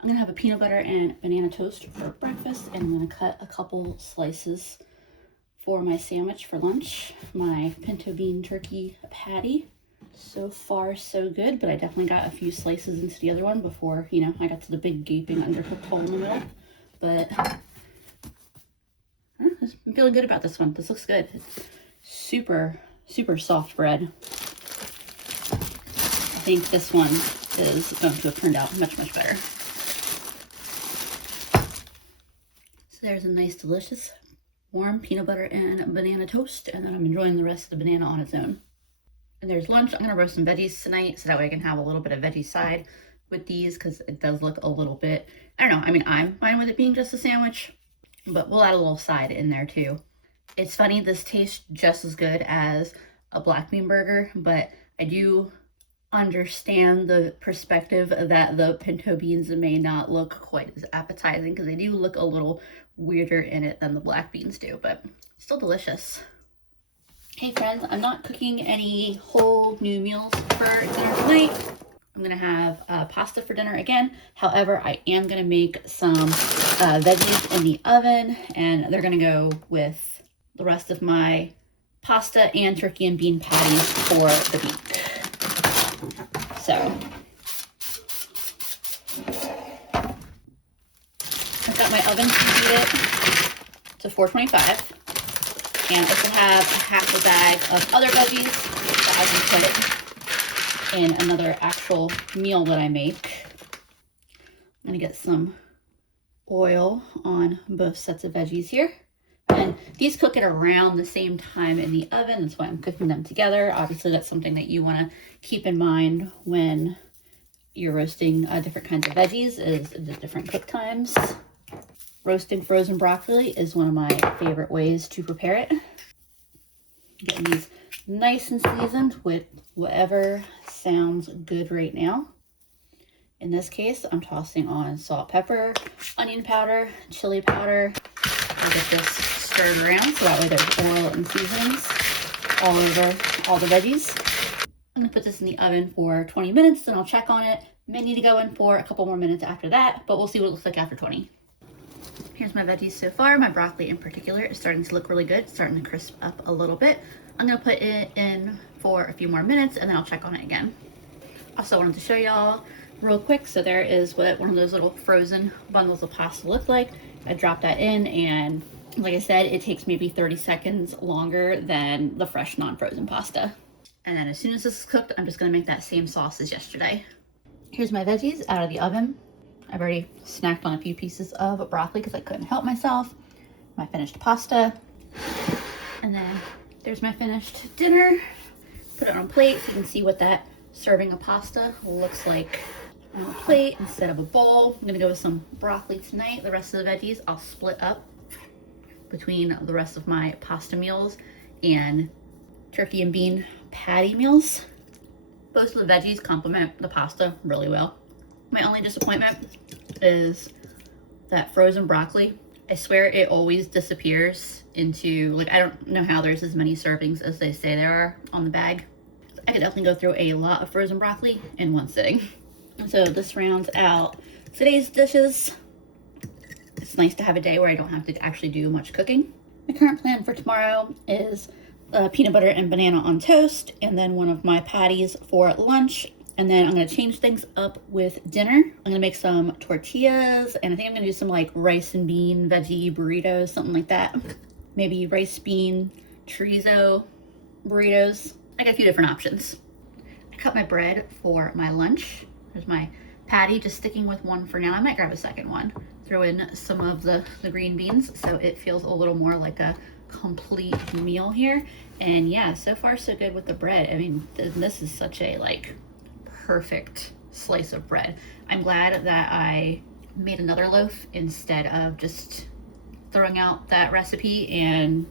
I'm gonna have a peanut butter and banana toast for breakfast, and I'm gonna cut a couple slices for my sandwich for lunch. My pinto bean turkey patty. So far, so good, but I definitely got a few slices into the other one before, you know, I got to the big gaping undercooked hole in the middle. But I'm feeling good about this one. This looks good. It's super, super soft bread. I think this one is going to have turned out much, much better. So there's a nice, delicious, warm peanut butter and banana toast, and then I'm enjoying the rest of the banana on its own. And there's lunch. I'm gonna roast some veggies tonight, so that way I can have a little bit of veggie side with these, because it does look a little bit, I don't know, I mean, I'm fine with it being just a sandwich, but we'll add a little side in there too. It's funny, this tastes just as good as a black bean burger, but I do understand the perspective that the pinto beans may not look quite as appetizing, because they do look a little weirder in it than the black beans do, but still delicious. Hey friends, I'm not cooking any whole new meals for dinner tonight. I'm gonna have pasta for dinner again. However, I am gonna make some veggies in the oven, and they're gonna go with the rest of my pasta and turkey and bean patties for the week. So, I've got my oven preheated to 425. And I also have half a bag of other veggies that I can put in another actual meal that I make. I'm gonna get some oil on both sets of veggies here. And these cook at around the same time in the oven. That's why I'm cooking them together. Obviously, that's something that you wanna keep in mind when you're roasting different kinds of veggies, is the different cook times. Roasting frozen broccoli is one of my favorite ways to prepare it. Getting these nice and seasoned with whatever sounds good right now. In this case, I'm tossing on salt, pepper, onion powder, chili powder. I'll get this stirred around so that way there's oil and seasonings all over all the veggies. I'm gonna put this in the oven for 20 minutes, and I'll check on it, May need to go in for a couple more minutes after that, but we'll see what it looks like after 20. Here's my veggies so far. My broccoli in particular is starting to look really good. It's starting to crisp up a little bit. I'm gonna put it in for a few more minutes and then I'll check on it again. Also wanted to show y'all real quick. So there is what one of those little frozen bundles of pasta look like. I dropped that in, and like I said, it takes maybe 30 seconds longer than the fresh non-frozen pasta. And then as soon as this is cooked, I'm just gonna make that same sauce as yesterday. Here's my veggies out of the oven. I've already snacked on a few pieces of broccoli because I couldn't help myself. My finished pasta. And then there's my finished dinner. Put it on a plate so you can see what that serving of pasta looks like on a plate instead of a bowl. I'm gonna go with some broccoli tonight. The rest of the veggies I'll split up between the rest of my pasta meals and turkey and bean patty meals. Both of the veggies complement the pasta really well. My only disappointment is that frozen broccoli. I swear it always disappears into, like, I don't know how there's as many servings as they say there are on the bag. I could definitely go through a lot of frozen broccoli in one sitting. And so this rounds out today's dishes. It's nice to have a day where I don't have to actually do much cooking. My current plan for tomorrow is peanut butter and banana on toast, and then one of my patties for lunch. And then I'm gonna change things up with dinner. I'm gonna make some tortillas, and I think I'm gonna do some like rice and bean veggie burritos, something like that. Maybe rice bean chorizo burritos. I got a few different options. I cut my bread for my lunch. There's my patty, just sticking with one for now. I might grab a second one. Throw in some of the green beans so it feels a little more like a complete meal here. And yeah, so far so good with the bread. I mean, this is such a like perfect slice of bread. I'm glad that I made another loaf instead of just throwing out that recipe and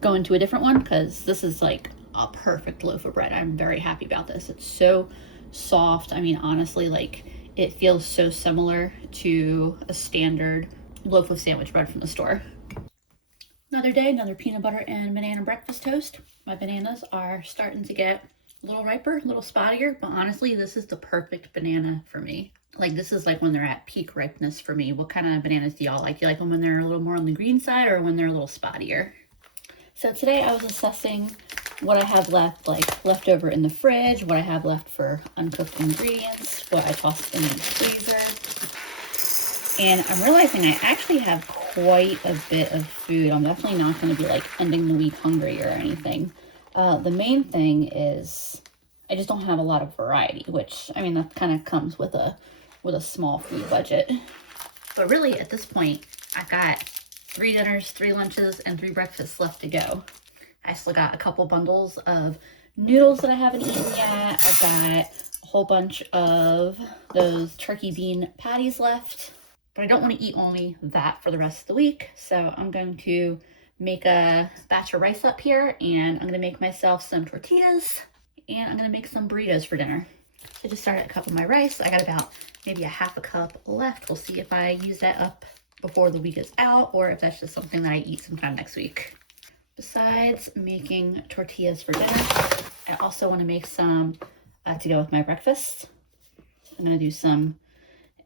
going to a different one, because this is like a perfect loaf of bread. I'm very happy about this. It's so soft. I mean, honestly, like it feels so similar to a standard loaf of sandwich bread from the store. Another day, another peanut butter and banana breakfast toast. My bananas are starting to get a little riper, a little spottier, but honestly, this is the perfect banana for me. Like, this is like when they're at peak ripeness for me. What kind of bananas do y'all like? You like them when they're a little more on the green side or when they're a little spottier? So today I was assessing what I have left, like leftover in the fridge, what I have left for uncooked ingredients, what I tossed in the freezer. And I'm realizing I actually have quite a bit of food. I'm definitely not going to be like ending the week hungry or anything. The main thing is I just don't have a lot of variety, which, I mean, that kind of comes with a small food budget. But really, at this point, I've got 3 dinners, 3 lunches, and 3 breakfasts left to go. I still got a couple bundles of noodles that I haven't eaten yet. I've got a whole bunch of those turkey bean patties left. But I don't want to eat only that for the rest of the week. So I'm going to make a batch of rice up here, and I'm going to make myself some tortillas, and I'm going to make some burritos for dinner. So just started a cup of my rice. I got about maybe a half a cup left. We'll see if I use that up before the week is out, or if that's just something that I eat sometime next week. Besides making tortillas for dinner, I also want to make some to go with my breakfast. So I'm going to do some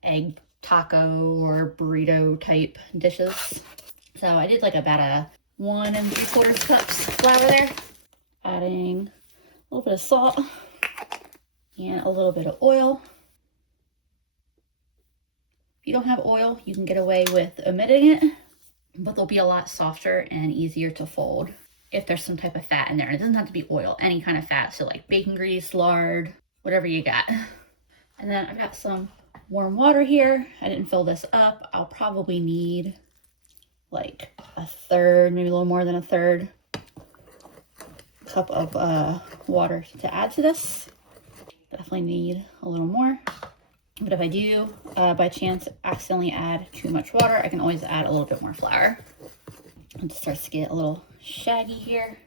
egg taco or burrito type dishes. So I did like about a 1 3/4 cups flour there, adding a little bit of salt and a little bit of oil. If you don't have oil, you can get away with omitting it, but they'll be a lot softer and easier to fold if there's some type of fat in there. It doesn't have to be oil, any kind of fat. So like bacon grease, lard, whatever you got. And then I've got some warm water here. I didn't fill this up. I'll probably need like a third, maybe a little more than a third cup of water to add to this. Definitely need a little more. But if I do, by chance, accidentally add too much water, I can always add a little bit more flour. It starts to get a little shaggy here.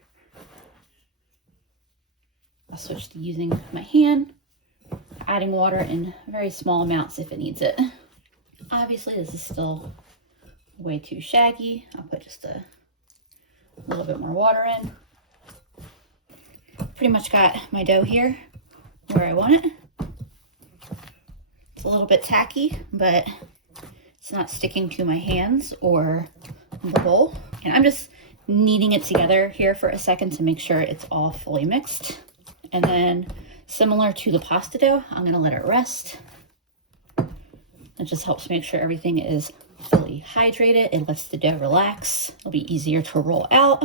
I'll switch to using my hand, adding water in very small amounts if it needs it. Obviously, this is still way too shaggy. I'll put just a little bit more water in. Pretty much got my dough here where I want it. a little bit tacky, but it's not sticking to my hands or the bowl. And I'm just kneading it together here for a second to make sure it's all fully mixed. And then similar to the pasta dough, I'm gonna let it rest. It just helps make sure everything is fully hydrated. It lets the dough relax. It'll be easier to roll out.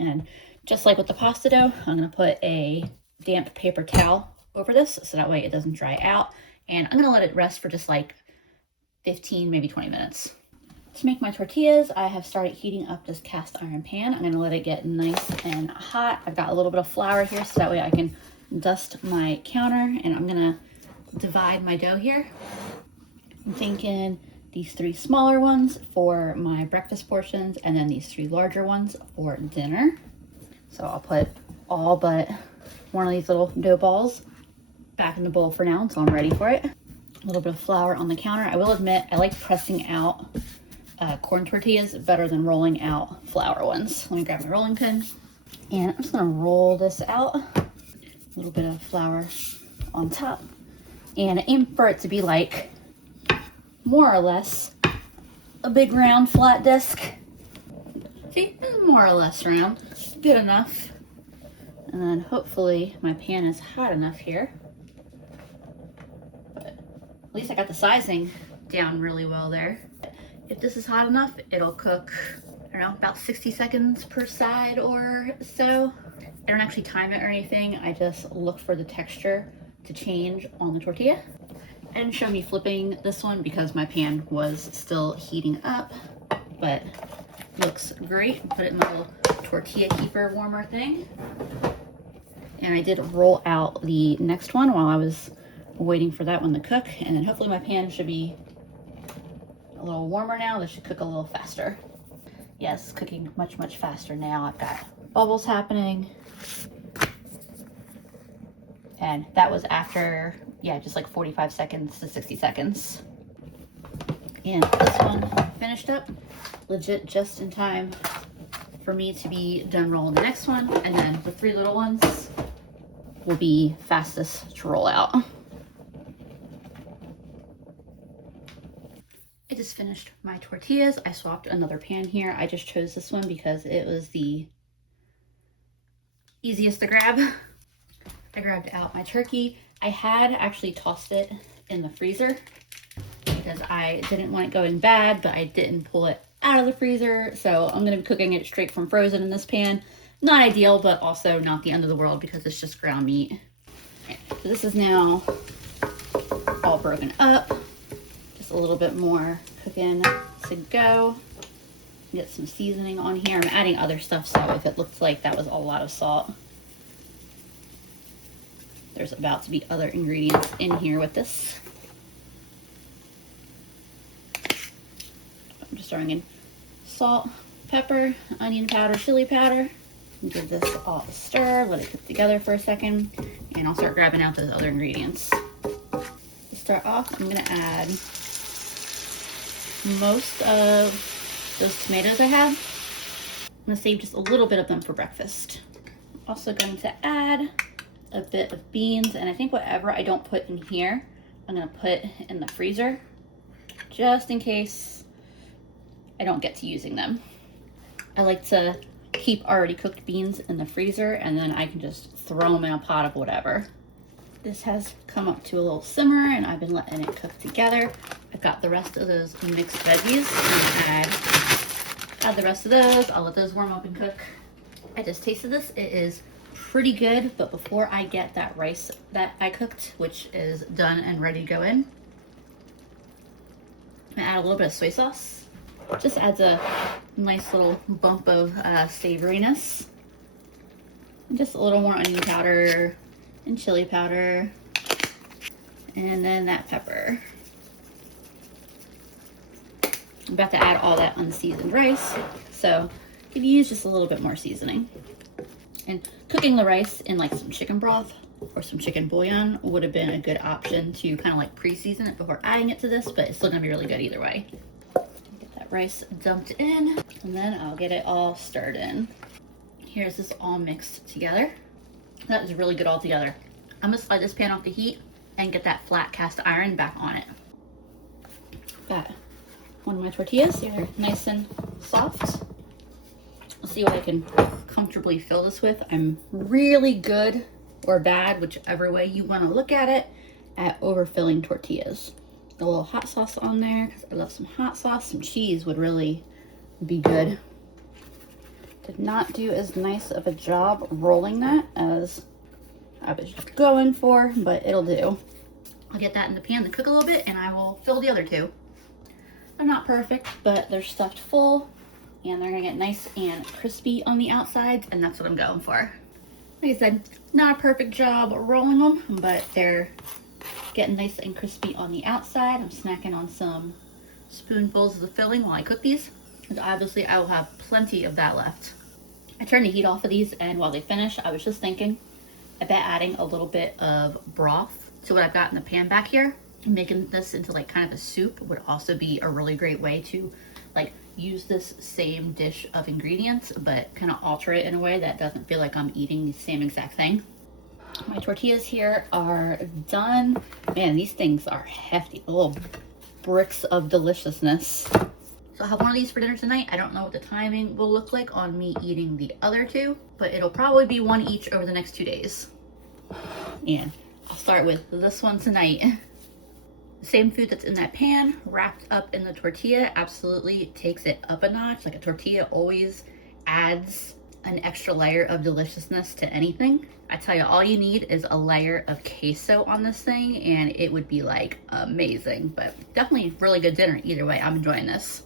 And just like with the pasta dough, I'm gonna put a damp paper towel over this so that way it doesn't dry out. And I'm gonna let it rest for just like 15, maybe 20 minutes. To make my tortillas, I have started heating up this cast iron pan. I'm gonna let it get nice and hot. I've got a little bit of flour here so that way I can dust my counter, and I'm gonna divide my dough here. I'm thinking these 3 smaller ones for my breakfast portions and then these 3 larger ones for dinner. So I'll put all but one of these little dough balls back in the bowl for now until I'm ready for it. A little bit of flour on the counter. I will admit I like pressing out corn tortillas better than rolling out flour ones. Let me grab my rolling pin and I'm just gonna roll this out. A little bit of flour on top and aim for it to be like more or less a big round flat disc. See, more or less round, good enough. And then hopefully my pan is hot enough here. But at least I got the sizing down really well there. If this is hot enough, it'll cook, I don't know, about 60 seconds per side or so. I don't actually time it or anything. I just look for the texture to change on the tortilla. I didn't show me flipping this one because my pan was still heating up, but looks great. Put it in my little tortilla keeper warmer thing. And I did roll out the next one while I was waiting for that one to cook. And then hopefully my pan should be a little warmer now. This should cook a little faster. Yes, cooking much, much faster now. I've got bubbles happening. And that was after, yeah, just like 45 seconds to 60 seconds. And this one finished up legit just in time for me to be done rolling the next one. And then the 3 little ones will be fastest to roll out. I just finished my tortillas. I swapped another pan here. I just chose this one because it was the easiest to grab. I grabbed out my turkey. I had actually tossed it in the freezer because I didn't want it going bad, but I didn't pull it out of the freezer. So I'm gonna be cooking it straight from frozen in this pan. Not ideal, but also not the end of the world because it's just ground meat. So this is now all broken up. Just a little bit more cooking to go. Get some seasoning on here. I'm adding other stuff, so if it looks like that was a lot of salt, there's about to be other ingredients in here with this. I'm just throwing in salt, pepper, onion powder, chili powder. Give this all a stir, let it cook together for a second, and I'll start grabbing out those other ingredients. To start off, I'm gonna add most of those tomatoes I have. I'm gonna save just a little bit of them for breakfast. Also going to add a bit of beans, and I think whatever I don't put in here, I'm gonna put in the freezer, just in case I don't get to using them. I like to keep already cooked beans in the freezer, and then I can just throw them in a pot of whatever. This has come up to a little simmer, and I've been letting it cook together. I've got the rest of those mixed veggies. I'm gonna add the rest of those. I'll let those warm up and cook. I just tasted this. It is pretty good, but before I get that rice that I cooked, which is done and ready to go in, I'm gonna add a little bit of soy sauce. Just adds a nice little bump of savoriness. And just a little more onion powder and chili powder. And then that pepper. I'm about to add all that unseasoned rice, so you could use just a little bit more seasoning. And cooking the rice in like some chicken broth or some chicken bouillon would have been a good option to kind of like pre-season it before adding it to this, but it's still gonna be really good either way. Get that rice dumped in, and then I'll get it all stirred in. Here's this all mixed together. That is really good all together. I'm gonna slide this pan off the heat and get that flat cast iron back on it. Got one of my tortillas. They're nice and soft. Let's see what I can comfortably fill this with. I'm really good or bad, whichever way you want to look at it, at overfilling tortillas. A little hot sauce on there because I love some hot sauce. Some cheese would really be good. Did not do as nice of a job rolling that as I was going for, but it'll do. I'll get that in the pan to cook a little bit and I will fill the other two. They're not perfect, but they're stuffed full and they're gonna get nice and crispy on the outsides, and that's what I'm going for. Like I said, not a perfect job rolling them, but they're getting nice and crispy on the outside. I'm snacking on some spoonfuls of the filling while I cook these, because obviously I will have plenty of that left. I turned the heat off of these, and while they finish, I was just thinking about adding a little bit of broth to what I've got in the pan back here. Making this into like kind of a soup would also be a really great way to like use this same dish of ingredients, but kind of alter it in a way that doesn't feel like I'm eating the same exact thing. My tortillas here are done. Man, these things are hefty, little bricks of deliciousness. So I'll have one of these for dinner tonight. I don't know what the timing will look like on me eating the other two, but it'll probably be one each over the next 2 days. And I'll start with this one tonight. The same food that's in that pan, wrapped up in the tortilla, absolutely takes it up a notch. Like a tortilla always adds an extra layer of deliciousness to anything. I tell you, all you need is a layer of queso on this thing and it would be like amazing. But definitely really good dinner either way. I'm enjoying this.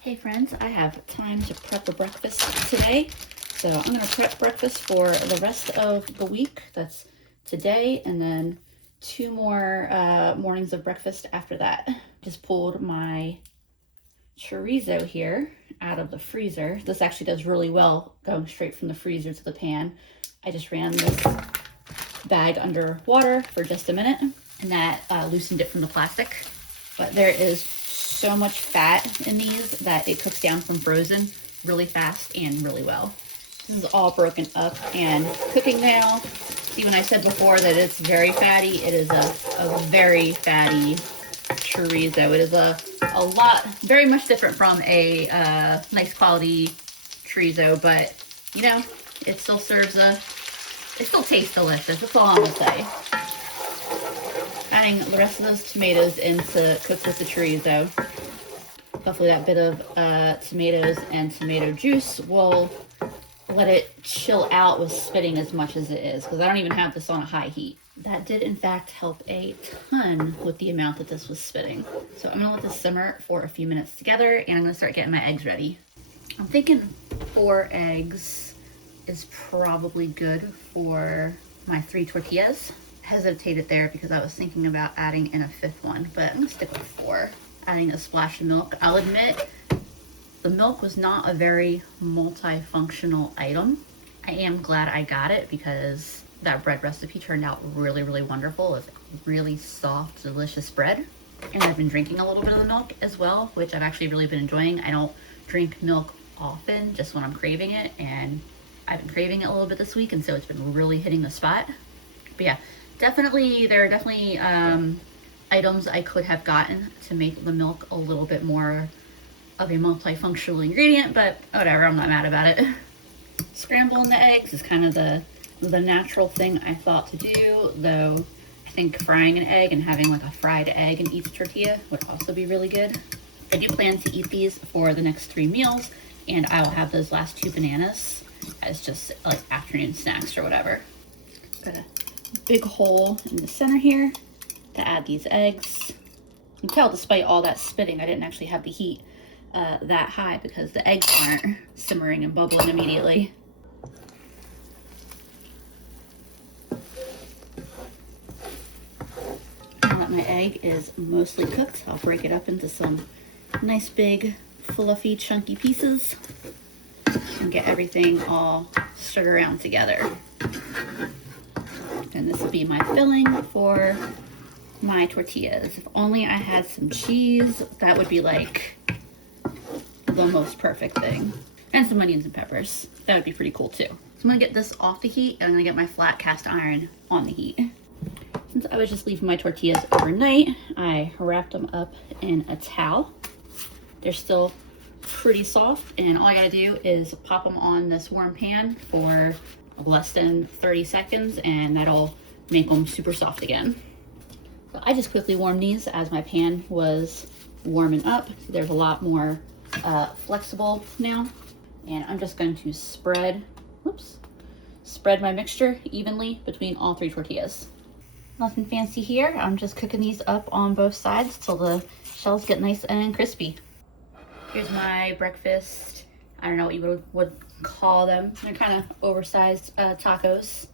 Hey friends, I have time to prep a breakfast today. So I'm gonna prep breakfast for the rest of the week. That's today and then 2 more mornings of breakfast after that. Just pulled my chorizo here out of the freezer. This actually does really well going straight from the freezer to the pan. I just ran this bag under water for just a minute and that loosened it from the plastic. But there is so much fat in these that it cooks down from frozen really fast and really well. This is all broken up and cooking now. See, when I said before that it's very fatty, it is a very fatty chorizo. It is a lot, very much different from a nice quality chorizo, but you know, it still serves it still tastes delicious. That's all I'm gonna say. Adding the rest of those tomatoes in to cook with the chorizo. Hopefully that bit of tomatoes and tomato juice will let it chill out with spitting as much as it is, because I don't even have this on a high heat. That did in fact help a ton with the amount that this was spitting. So I'm gonna let this simmer for a few minutes together and I'm gonna start getting my eggs ready. I'm thinking 4 eggs is probably good for my 3 tortillas. Hesitated there because I was thinking about adding in a 5th one, but I'm gonna stick with 4. Adding a splash of milk. I'll admit, the milk was not a very multifunctional item. I am glad I got it because that bread recipe turned out really, really wonderful. It's really soft, delicious bread. And I've been drinking a little bit of the milk as well, which I've actually really been enjoying. I don't drink milk often, just when I'm craving it, and I've been craving it a little bit this week, and so it's been really hitting the spot. But yeah, there are definitely items I could have gotten to make the milk a little bit more of a multifunctional ingredient, but whatever, I'm not mad about it. Scrambling the eggs is kind of the natural thing I thought to do, though I think frying an egg and having like a fried egg in each tortilla would also be really good. I do plan to eat these for the next 3 meals, and I will have those last 2 bananas as just like afternoon snacks or whatever. Got a big hole in the center here to add these eggs. You can tell despite all that spitting, I didn't actually have the heat that high because the eggs aren't simmering and bubbling immediately. Now that my egg is mostly cooked, I'll break it up into some nice big fluffy chunky pieces and get everything all stirred around together. And this will be my filling for my tortillas. If only I had some cheese, that would be like the most perfect thing. And some onions and peppers. That would be pretty cool too. So I'm gonna get this off the heat and I'm gonna get my flat cast iron on the heat. Since I was just leaving my tortillas overnight, I wrapped them up in a towel. They're still pretty soft, and all I gotta do is pop them on this warm pan for less than 30 seconds, and that'll make them super soft again. So I just quickly warmed these as my pan was warming up. There's a lot more flexible now, and I'm just going to spread my mixture evenly between all 3 tortillas. Nothing fancy here. I'm just cooking these up on both sides till the shells get nice and crispy. Here's my breakfast. I don't know what you would call them. They're kind of oversized tacos.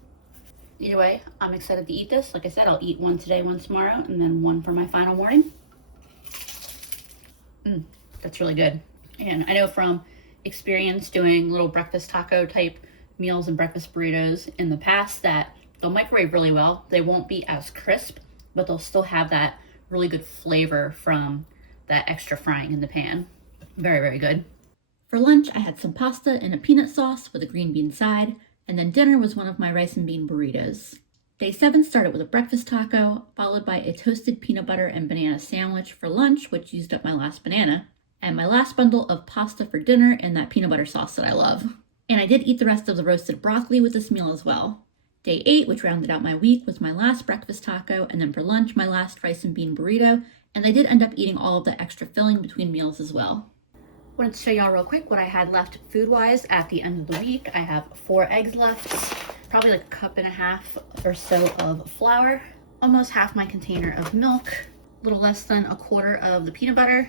Either way, I'm excited to eat this. Like I said, I'll eat one today, one tomorrow, and then one for my final morning. That's really good. And I know from experience doing little breakfast taco type meals and breakfast burritos in the past that they'll microwave really well. They won't be as crisp, but they'll still have that really good flavor from that extra frying in the pan. Very, very good. For lunch, I had some pasta in a peanut sauce with a green bean side, and then dinner was one of my rice and bean burritos. Day 7 started with a breakfast taco, followed by a toasted peanut butter and banana sandwich for lunch, which used up my last banana, and my last bundle of pasta for dinner and that peanut butter sauce that I love. And I did eat the rest of the roasted broccoli with this meal as well. Day 8, which rounded out my week, was my last breakfast taco, and then for lunch, my last rice and bean burrito, and I did end up eating all of the extra filling between meals as well. Wanted to show y'all real quick what I had left food-wise at the end of the week. I have 4 eggs left, probably like a cup and a half or so of flour, almost half my container of milk, a little less than a quarter of the peanut butter,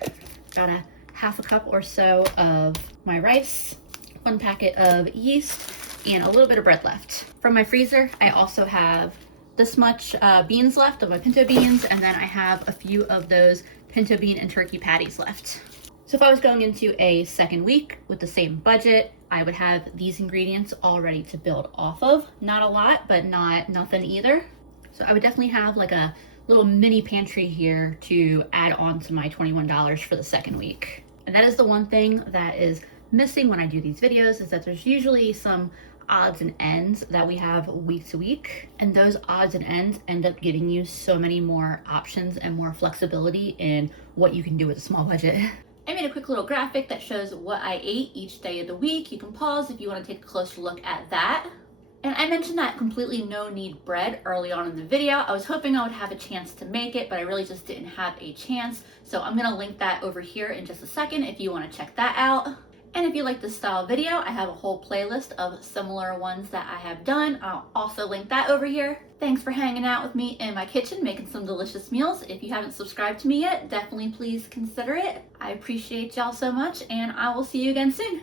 about a half a cup or so of my rice, 1 packet of yeast, and a little bit of bread left. From my freezer, I also have this much beans left of my pinto beans, and then I have a few of those pinto bean and turkey patties left. So if I was going into a second week with the same budget, I would have these ingredients all ready to build off of. Not a lot, but not nothing either. So I would definitely have like a little mini pantry here to add on to my $21 for the second week. And that is the one thing that is missing when I do these videos, is that there's usually some odds and ends that we have week to week, and those odds and ends end up giving you so many more options and more flexibility in what you can do with a small budget. I made a quick little graphic that shows what I ate each day of the week. You can pause if you want to take a closer look at that. And I mentioned that completely no knead bread early on in the video. I was hoping I would have a chance to make it, but I really just didn't have a chance. So I'm gonna link that over here in just a second if you want to check that out. And if you like this style video, I have a whole playlist of similar ones that I have done. I'll also link that over here. Thanks for hanging out with me in my kitchen, making some delicious meals. If you haven't subscribed to me yet, definitely please consider it. I appreciate y'all so much, and I will see you again soon.